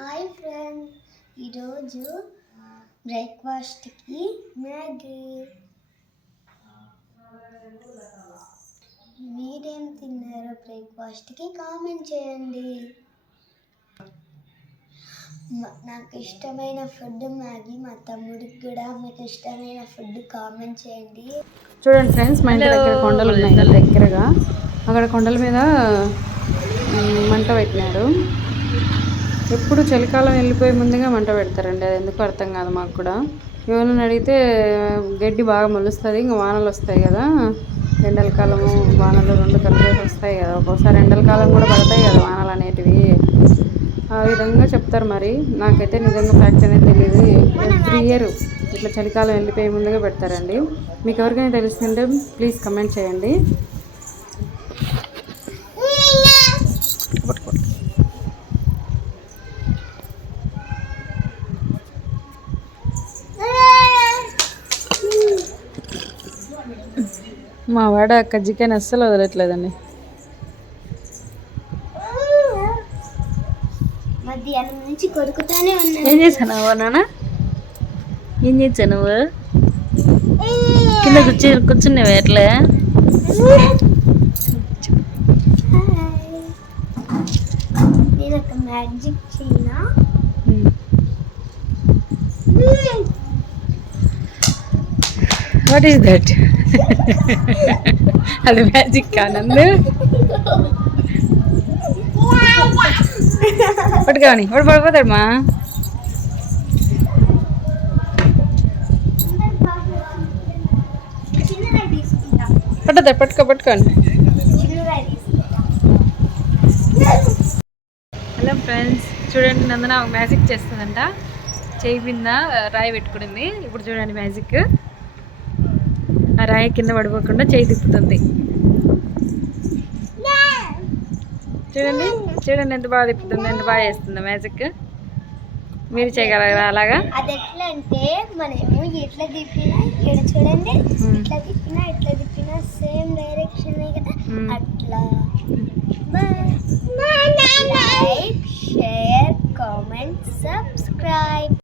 Hi friends ఈరోజు బ్రేక్ఫాస్ట్కి Maggi. మీరేం తిన్నారో బ్రేక్ఫాస్ట్కి కామెంట్ చేయండి. నాకు ఇష్టమైన ఫుడ్ మ్యాగీ మా తమ్ముడికి కూడా మీకు ఇష్టమైన ఫుడ్ కామెంట్ చేయండి. చూడండి ఫ్రెండ్స్ మా ఇంటి దగ్గర కొండలు ఉన్నాయి దగ్గరగా. అక్కడ కొండల మీద మంట పెట్టినారు. ఎప్పుడు చలికాలం వెళ్ళిపోయే ముందుగా మంట పెడతారండి అది ఎందుకు అర్థం కాదు మాకు కూడా. ఎవరైనా అడిగితే గడ్డి బాగా మొలుస్తుంది ఇంకా వానలు వస్తాయి కదా. ఎండల కాలము వానలు రెండు కలిపి వస్తాయి కదా. ఒక్కోసారి ఎండల కాలం కూడా పడతాయి కదా వానలు అనేటివి. ఆ విధంగా చెప్తారు మరి. నాకైతే నిజంగా ఫ్యాక్ట్ అనేది తెలియదు ఎవ్రీ ఇయర్ ఇట్లా చలికాలం వెళ్ళిపోయే ముందుగా పెడతారండి. మీకు ఎవరికైనా తెలుస్తుంటే ప్లీజ్ కమెంట్ చేయండి. మా వాడ కజ్జికాయని అస్సలు వదలట్లేదండి. ఏం చేశాను నాన్న? ఏం చేశావు నువ్వు? కింద కూర్చో కూర్చున్నావు ఎట్లా నేను ఒక మ్యాజిక్ చేయనా వాట్ ఈస్ దట్ అది మ్యాజిక్ ఆనంద్ పట్టుకోని వాడు పడిపోతాడు మా. పట్టుకో పట్టుకోండి హలో ఫ్రెండ్స్ చూడండి నందన మ్యాజిక్ చేస్తుందంట. చేయి కింద రాయి పెట్టుకునింది ఇప్పుడు చూడండి మ్యాజిక్. ఆ రాయి కింద పడిపోకుండా చేయి తిప్పుతుంది. చూడండి చూడండి ఎంత బాగా తిప్పుతుంది ఎంత బాగా చేస్తుంది మ్యాజిక్ మీరు చేయగలరా అలాగా? అది ఎట్లా అంటే మనము ఎట్లా తిప్పినా ఇక్కడ చూడండి. ఇట్లా తిప్పినా ఇట్లా తిప్పినా సేమ్ డైరెక్షన్ కదా. అట్లా. Like share comment subscribe